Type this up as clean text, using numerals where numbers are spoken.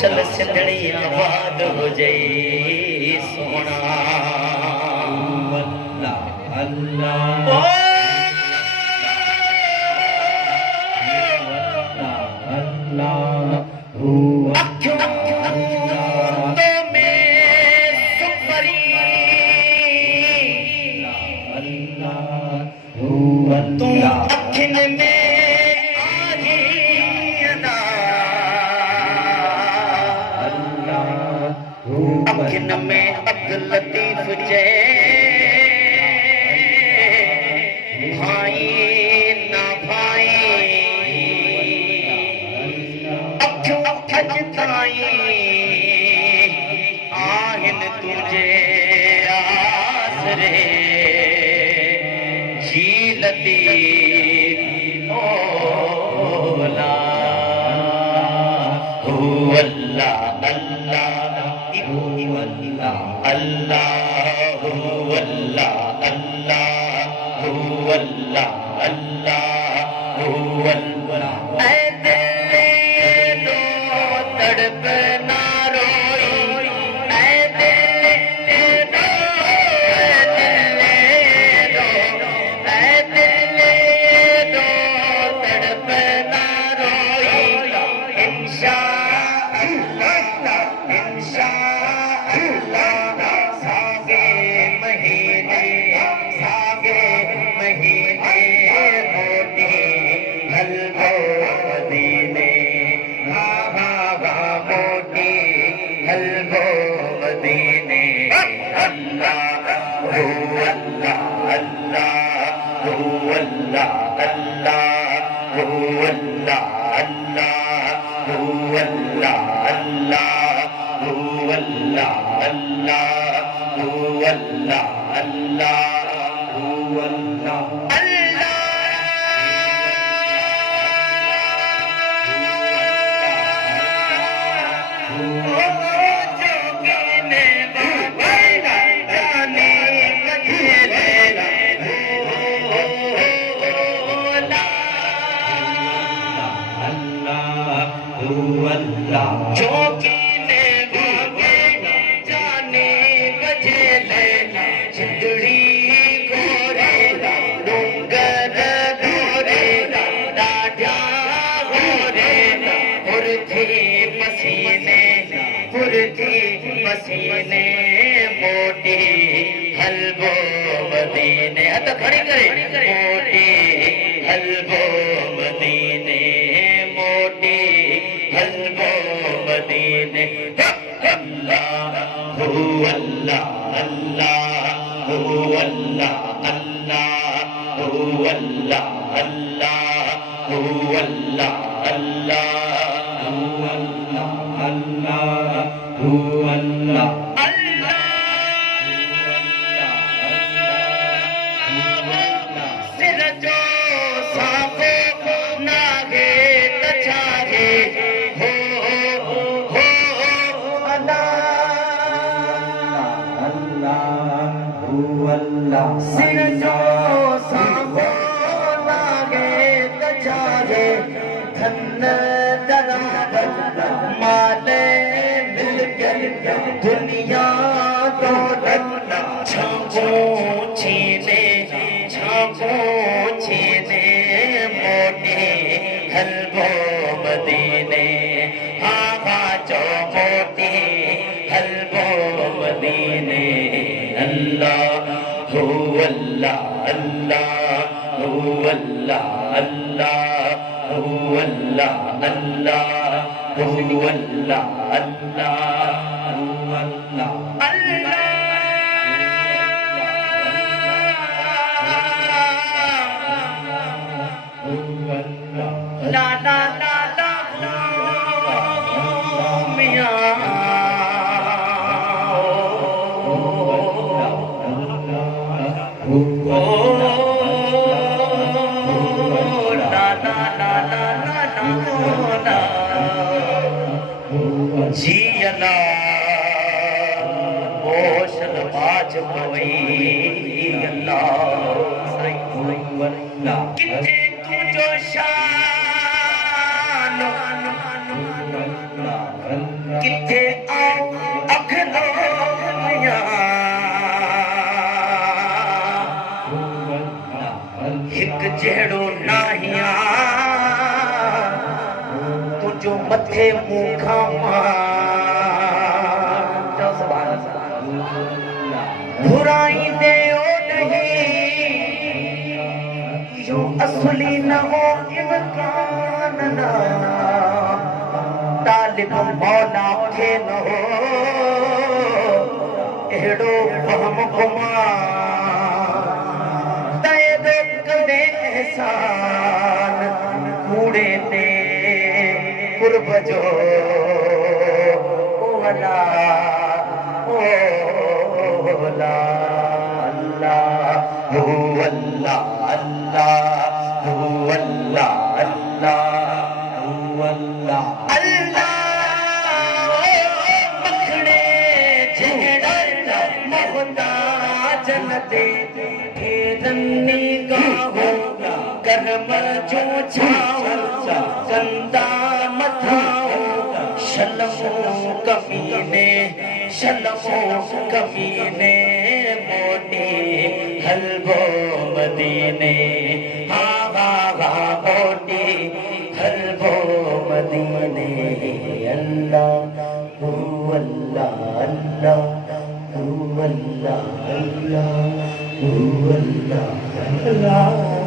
सल सिंधड़ी आबाद हो जई सोना में अब्दुल लतीफ जय भाई ना भाई अखियों खजताई आहिन तुझे आसरे जी लतीफ ओला अल्लाह अल्लाह अल्लाह अल्लाह अल्लाह अल्लाह ऐ दिल लो तड़प ना रोई ऐ दिल लो तड़प ना रोई इंशाअल्लाह सागे महीने मोटी हलवो मदीने मोटी हलवो मदीने अल्लाह अल्लाह अल्लाह अल्लाह अल्लाह अल्लाह मसीने मोटी हलवो मदीने तो खड़ी करे मोटी हलवो मदीने मोटी हलवो मदीने अल्लाह अल्लाह अल्लाह अल्लाह अल्लाह अल्लाह अल्लाह अल्लाह सिर जो सांभो लागे तचारे धन दरावत माले मिल गई दुनिया दौलत छापो छीने मोटे हलवो मदीने आगा जो मोटे हलवो मदीने अल्लाह अल्लाह अल्लाह अल्लाह अल्लाह अल्लाह अल्लाह अल्लाह ला ला ला ला मियां जी अल्लाह ओशन बाज पवई अल्लाह किथे तुझो शाह मथे मुखा बुराई दे नहीं जो असली न हो इम्कान ना तालिब मौला खे न हो एड़ो फहम गुमान तय दो कदे एहसान कूड़े ते कुर्ब जो ओ अला ओ अला अल्लाह हु अल्लाह अल्लाह हु अल्लाह अल्लाह हु अल्लाह अल्लाह मखड़े झेड़ा मोहताज न दे रन्नी गाहो कर्म जो छाओ कंदा मथाओ शलमो कमीने मोटी हलबो मदीने हा हा हा मोटी हलबो मदीने अल्लाह हु अल्लाह अल्लाह हु अल्लाह अल्लाह हु अल्लाह अल्लाह